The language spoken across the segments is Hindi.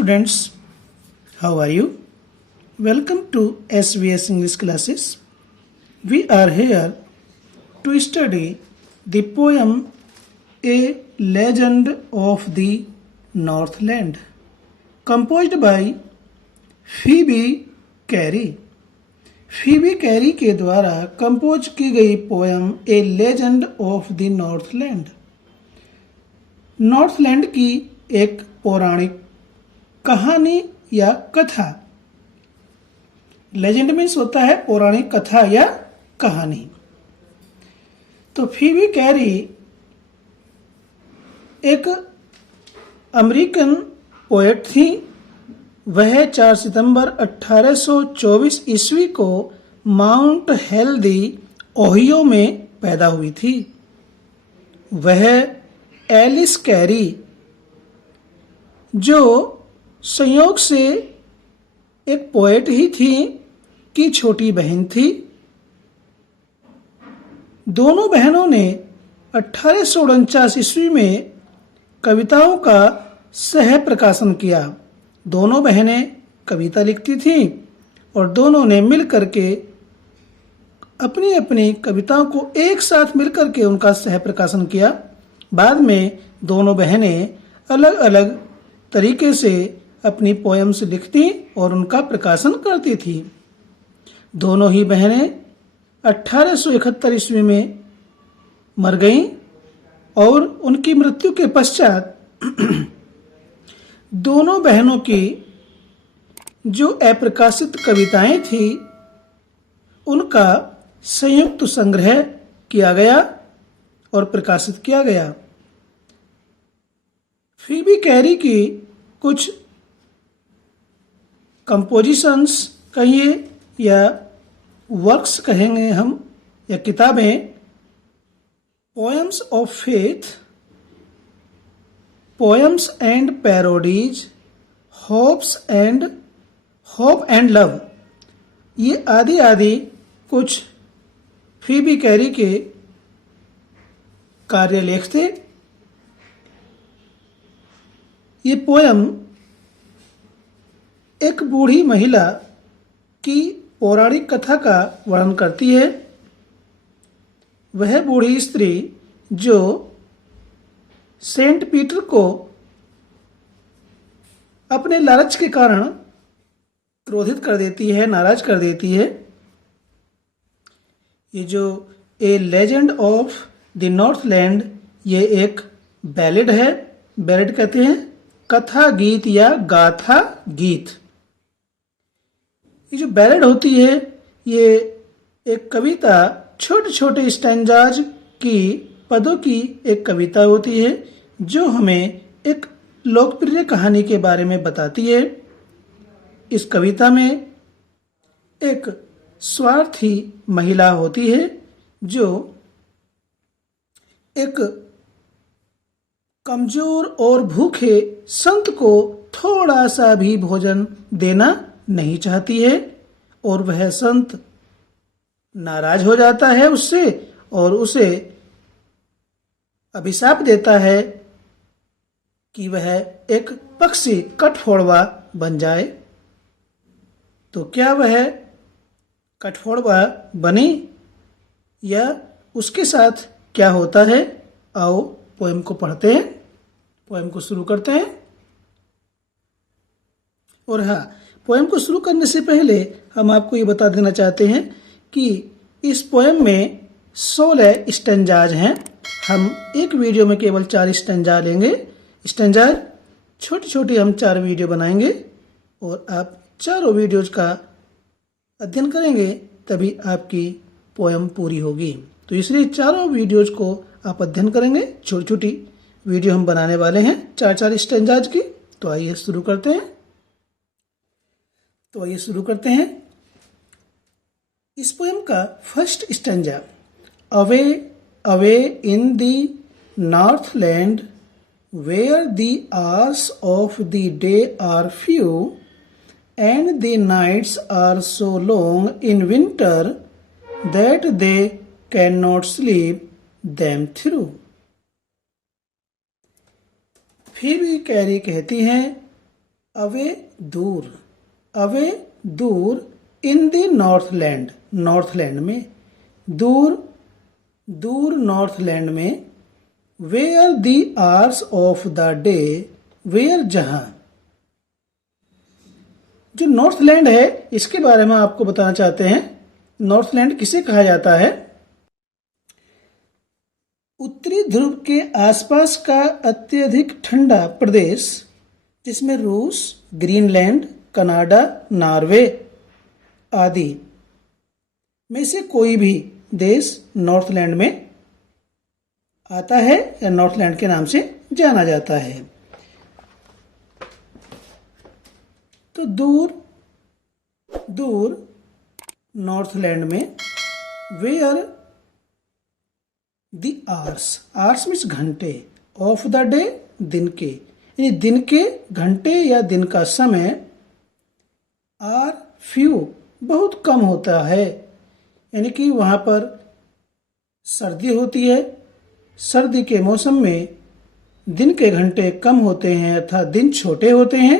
students, how are you? Welcome to SVS English classes. We are here to study the poem A Legend of the Northland, composed by Phoebe Cary. Phoebe carry के द्वारा कंपोज की गई poem A legend of the Northland. Northland की एक पौराणिक कहानी या कथा। लेजेंड मीन्स होता है पौराणिक कथा या कहानी। तो फीबी कैरी एक अमेरिकन पोएट थी। वह 4 सितंबर 1824 ईस्वी को माउंट हेल्दी ओहियो में पैदा हुई थी। वह एलिस कैरी, जो संयोग से एक पोएट ही थी, की छोटी बहन थी। दोनों बहनों ने 1849 ईस्वी में कविताओं का सह प्रकाशन किया। दोनों बहनें कविता लिखती थीं और दोनों ने मिलकर के अपनी अपनी कविताओं को एक साथ मिलकर के उनका सह प्रकाशन किया। बाद में दोनों बहनें अलग अलग तरीके से अपनी पोएम्स लिखती और उनका प्रकाशन करती थी। दोनों ही बहनें 1871 ईस्वी में मर गईं और उनकी मृत्यु के पश्चात दोनों बहनों की जो अप्रकाशित कविताएं थी उनका संयुक्त संग्रह किया गया और प्रकाशित किया गया। फीबी कैरी की कुछ कंपोजिशंस कहिए या वर्क्स कहेंगे हम, या किताबें, poems of faith, poems and parodies, hope and love, ये आदि आदि कुछ फीबी कैरी के कार्यलेख थे। ये पोयम एक बूढ़ी महिला की पौराणिक कथा का वर्णन करती है। वह बूढ़ी स्त्री जो सेंट पीटर को अपने लालच के कारण क्रोधित कर देती है, नाराज कर देती है। ये जो ए लेजेंड ऑफ द नॉर्थलैंड, ये एक बैलेड है। बैलेड कहते हैं कथा गीत या गाथा गीत। ये जो बैलेड होती है ये एक कविता, छोटे छोटे स्टैंजाज की पदों की एक कविता होती है जो हमें एक लोकप्रिय कहानी के बारे में बताती है। इस कविता में एक स्वार्थी महिला होती है जो एक कमजोर और भूखे संत को थोड़ा सा भी भोजन देना नहीं चाहती है और वह संत नाराज हो जाता है उससे और उसे अभिशाप देता है कि वह एक पक्षी कठफोड़वा बन जाए। तो क्या वह कठफोड़वा बनी या उसके साथ क्या होता है? आओ पोएम को पढ़ते हैं, पोएम को शुरू करते हैं। और हाँ, पोएम को शुरू करने से पहले हम आपको ये बता देना चाहते हैं कि इस पोएम में 16 स्टैंजाज हैं। हम एक वीडियो में केवल 4 स्टैंजा लेंगे। स्टैंजाज छोटी छोटी हम 4 वीडियो बनाएंगे और आप चारों वीडियोज का अध्ययन करेंगे तभी आपकी पोएम पूरी होगी। तो इसलिए चारों वीडियोज को आप अध्ययन करेंगे। छोटी छोटी वीडियो हम बनाने वाले हैं 4-4 स्टैंजाज की। तो आइए शुरू करते हैं। इस पोएम का first stanza, away away in the Northland where the hours of the day are few and the nights are so long in winter that they cannot sleep them through। Phoebe carry कहती हैं, अवे दूर, अवे दूर, इन द नॉर्थलैंड, नॉर्थलैंड में, दूर, दूर नॉर्थलैंड में, where the hours of the day, where जहां। जो नॉर्थलैंड है इसके बारे में आपको बताना चाहते हैं। नॉर्थलैंड किसे कहा जाता है? उत्तरी ध्रुव के आसपास का अत्यधिक ठंडा प्रदेश जिसमें रूस, ग्रीनलैंड, कनाडा, नॉर्वे आदि में से कोई भी देश नॉर्थलैंड में आता है या नॉर्थलैंड के नाम से जाना जाता है। तो दूर, दूर नॉर्थलैंड में, where the hours, hours means घंटे, ऑफ द डे दिन के, यानी दिन के घंटे या दिन का समय, आर फ्यू बहुत कम होता है, यानी कि वहाँ पर सर्दी होती है। सर्दी के मौसम में दिन के घंटे कम होते हैं अर्थात दिन छोटे होते हैं।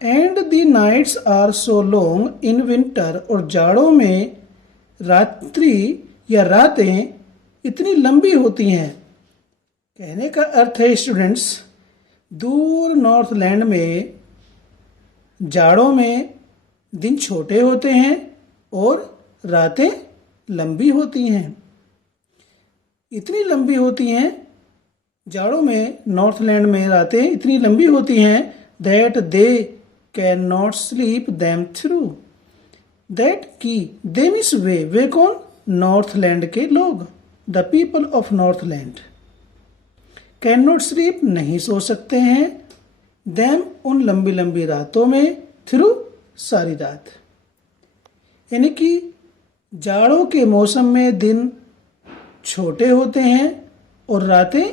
And the nights are so long in winter, और जाड़ों में रात्रि या रातें इतनी लंबी होती हैं। कहने का अर्थ है स्टूडेंट्स, दूर नॉर्थलैंड में जाड़ों में दिन छोटे होते हैं और रातें लंबी होती हैं। इतनी लंबी होती हैं जाड़ों में, नॉर्थलैंड में रातें इतनी लंबी होती हैं that they can not sleep them through. That की दे मीन्स वे कौन? नॉर्थलैंड के लोग, the people of Northland. Can not sleep नहीं सो सकते हैं, देम उन लंबी लंबी रातों में, थ्रू सारी रात। यानी कि जाड़ों के मौसम में दिन छोटे होते हैं और रातें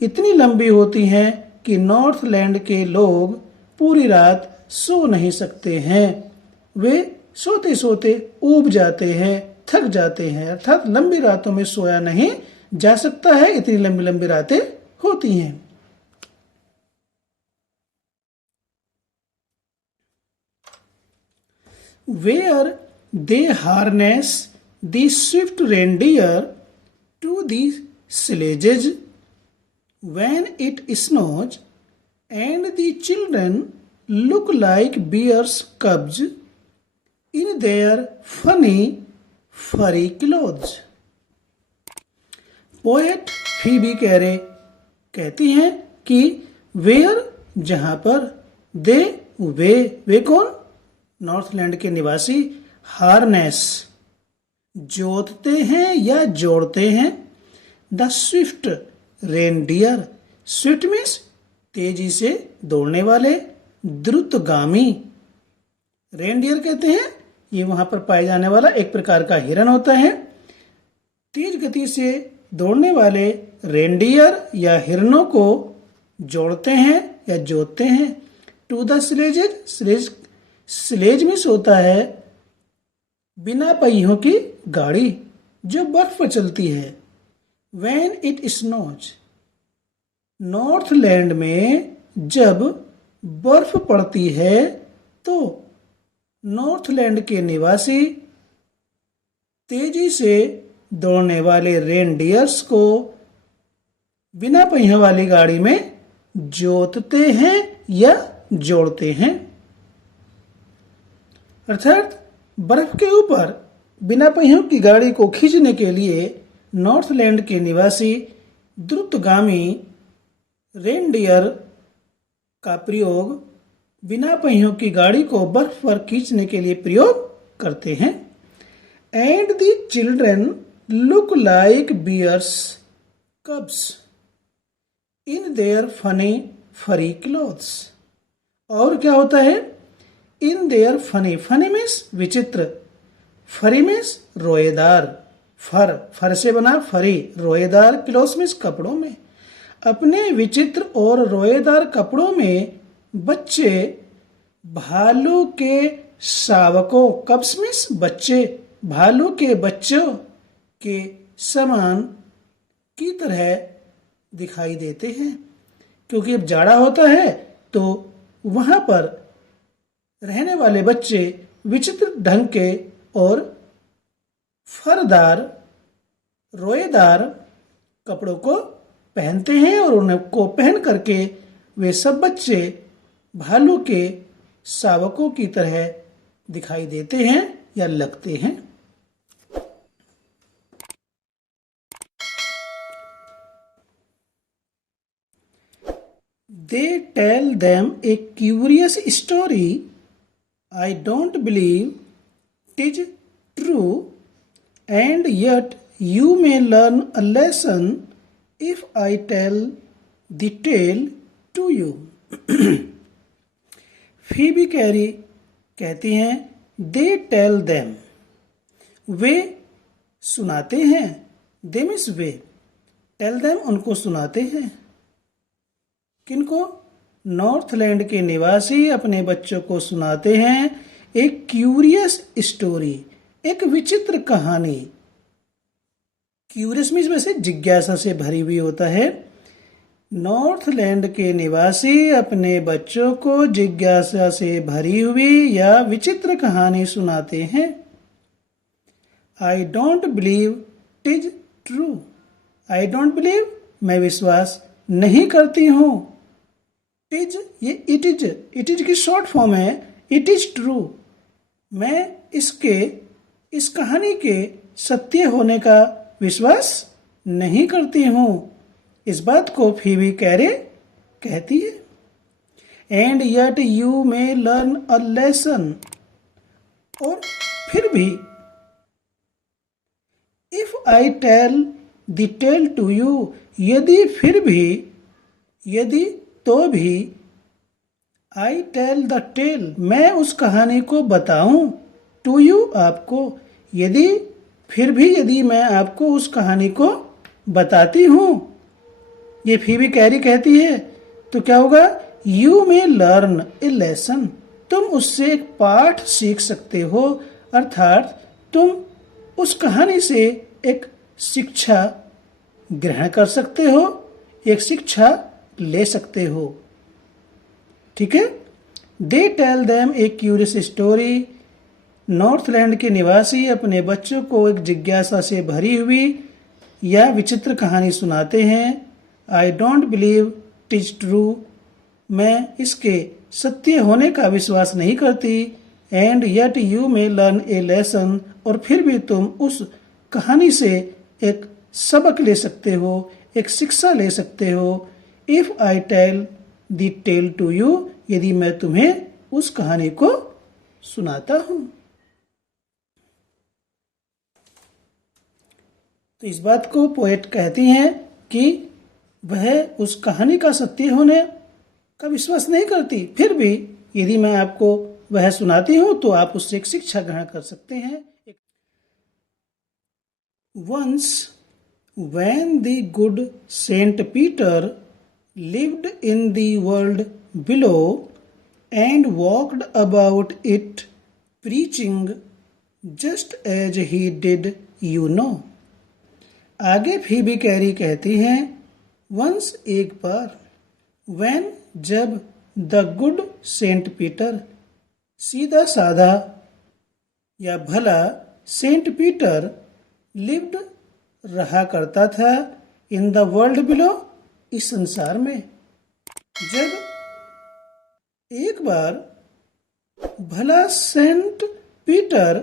इतनी लंबी होती हैं कि नॉर्थलैंड के लोग पूरी रात सो नहीं सकते हैं। वे सोते सोते ऊब जाते हैं, थक जाते हैं, अर्थात लंबी रातों में सोया नहीं जा सकता है, इतनी लंबी लंबी रातें होती हैं। Where they harness the swift reindeer to the sledges when it snows, and the children look like bears' cubs in their funny furry clothes. Poet Phoebe Cary कहती हैं कि वेयर जहां पर, दे वे कौन? नॉर्थलैंड के निवासी, हार्नेस जोतते हैं या जोड़ते हैं, the Swift reindeer, Swift means तेजी से दौड़ने वाले, द्रुतगामी। रेनडियर कहते हैं ये वहां पर पाए जाने वाला एक प्रकार का हिरन होता है। तेज गति से दौड़ने वाले रेनडियर या हिरनों को जोड़ते हैं या जोतते हैं। टू द स्लेजेज, स्लेज मीन्स होता है बिना पहियों की गाड़ी जो बर्फ पर चलती है। When it snows, नॉर्थलैंड में जब बर्फ पड़ती है तो नॉर्थलैंड के निवासी तेजी से दौड़ने वाले रेनडियर्स को बिना पहियों वाली गाड़ी में जोतते हैं या जोड़ते हैं। अर्थात बर्फ के ऊपर बिना पहियों की गाड़ी को खींचने के लिए नॉर्थलैंड के निवासी द्रुतगामी रेनडियर का प्रयोग बिना पहियों की गाड़ी को बर्फ पर खींचने के लिए प्रयोग करते हैं। And the children look like bears cubs in their funny furry clothes. और क्या होता है? In their funny, funny means विचित्र, फरी मीन्स रोएदार, फर से बना फरी, रोएदार, क्लॉथ्स मीन्स कपड़ों में। अपने विचित्र और रोएदार कपड़ों में बच्चे भालू के शावकों, कब्स मीन्स बच्चे, भालू के बच्चों के समान की तरह दिखाई देते हैं। क्योंकि अब जाड़ा होता है तो वहां पर रहने वाले बच्चे विचित्र ढंग के और फरदार, रोएदार कपड़ों को पहनते हैं और उनको पहन करके वे सब बच्चे भालू के शावकों की तरह दिखाई देते हैं या लगते हैं। They tell them a curious story. I don't believe 'tis true, and yet you may learn a lesson if I tell the tale to you. Phoebe carry कहती हैं, they tell them, वे सुनाते हैं, they means way, tell them उनको सुनाते हैं। किनको? नॉर्थलैंड के निवासी अपने बच्चों को सुनाते हैं एक क्यूरियस स्टोरी, एक विचित्र कहानी। क्यूरियस मीन्स वैसे जिज्ञासा से भरी हुई होता है। नॉर्थलैंड के निवासी अपने बच्चों को जिज्ञासा से भरी हुई या विचित्र कहानी सुनाते हैं। I don't believe टिज true. I don't believe, मैं विश्वास नहीं करती हूँ। टिज, ये इट इज की शॉर्ट फॉर्म है। इट इज ट्रू, मैं इस कहानी के सत्य होने का विश्वास नहीं करती हूँ। इस बात को फीबी कैरे कहती है। And yet you may learn a lesson, और फिर भी if I tell the tale to you, यदि फिर भी, यदि तो भी, आई टेल द टेल, मैं उस कहानी को बताऊं, टू यू, आपको, यदि फिर भी यदि मैं आपको उस कहानी को बताती हूं, ये फीबी कैरी कहती है, तो क्या होगा? You may learn A lesson, तुम उससे एक पाठ सीख सकते हो, अर्थात तुम उस कहानी से एक शिक्षा ग्रहण कर सकते हो, एक शिक्षा ले सकते हो। ठीक है। They tell them a curious story, Northland के निवासी अपने बच्चों को एक जिज्ञासा से भरी हुई या विचित्र कहानी सुनाते हैं। आई डोंट बिलीव टिज ट्रू, मैं इसके सत्य होने का विश्वास नहीं करती। And yet you may learn A lesson, और फिर भी तुम उस कहानी से एक सबक ले सकते हो, एक शिक्षा ले सकते हो। If I tell the tale to you, यदि मैं तुम्हें उस कहानी को सुनाता हूं। तो इस बात को पोएट कहती हैं कि वह उस कहानी का सत्य होने का विश्वास नहीं करती, फिर भी यदि मैं आपको वह सुनाती हूं तो आप उससे एक शिक्षा ग्रहण कर सकते हैं। Once when the good Saint Peter lived in the world below and walked about it preaching just as he did, you know. आगे फीबी कैरी कहती हैं, वंस, एक बार, when, जब, द गुड सेंट पीटर, सीधा साधा या भला सेंट पीटर, लिव्ड, रहा करता था, इन द वर्ल्ड बिलो, इस संसार में। जब एक बार भला सेंट पीटर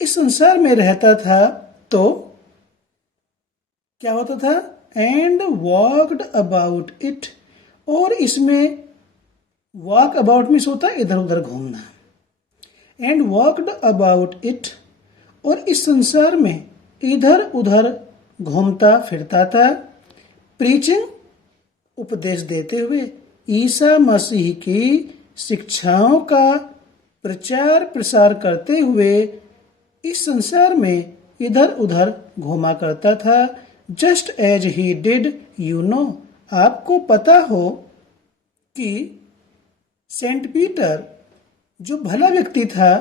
इस संसार में रहता था तो क्या होता था? एंड वॉकड अबाउट इट, और इसमें वॉक अबाउट मीन्स होता है इधर उधर घूमना। एंड वॉकड अबाउट इट, और इस संसार में इधर उधर घूमता फिरता था। प्रीचिंग, उपदेश देते हुए, ईसा मसीह की शिक्षाओं का प्रचार प्रसार करते हुए इस संसार में इधर उधर घूमा करता था। Just as he did, you know, आपको पता हो कि सेंट पीटर जो भला व्यक्ति था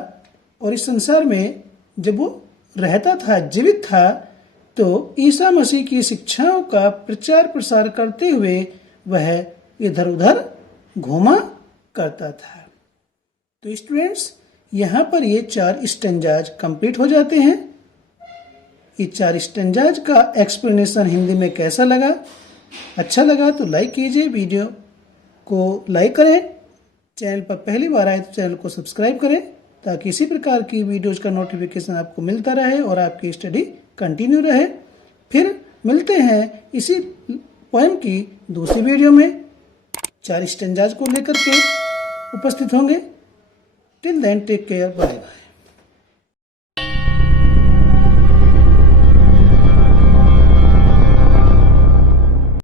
और इस संसार में जब वो रहता था, जीवित था, तो ईसा मसीह की शिक्षाओं का प्रचार प्रसार करते हुए वह इधर उधर घूमा करता था। तो स्टूडेंट्स, यहाँ पर ये 4 स्टेंजाज कंप्लीट हो जाते हैं। ये 4 स्टेंजाज का एक्सप्लेनेशन हिंदी में कैसा लगा? अच्छा लगा तो लाइक कीजिए, वीडियो को लाइक करें। चैनल पर पहली बार आए तो चैनल को सब्सक्राइब करें ताकि इसी प्रकार की वीडियोज का नोटिफिकेशन आपको मिलता रहे और आपकी स्टडी कंटिन्यू रहे। फिर मिलते हैं इसी पोएम की दूसरी वीडियो में 4 स्टेंजाज को लेकर के उपस्थित होंगे। Till then take care, bye bye.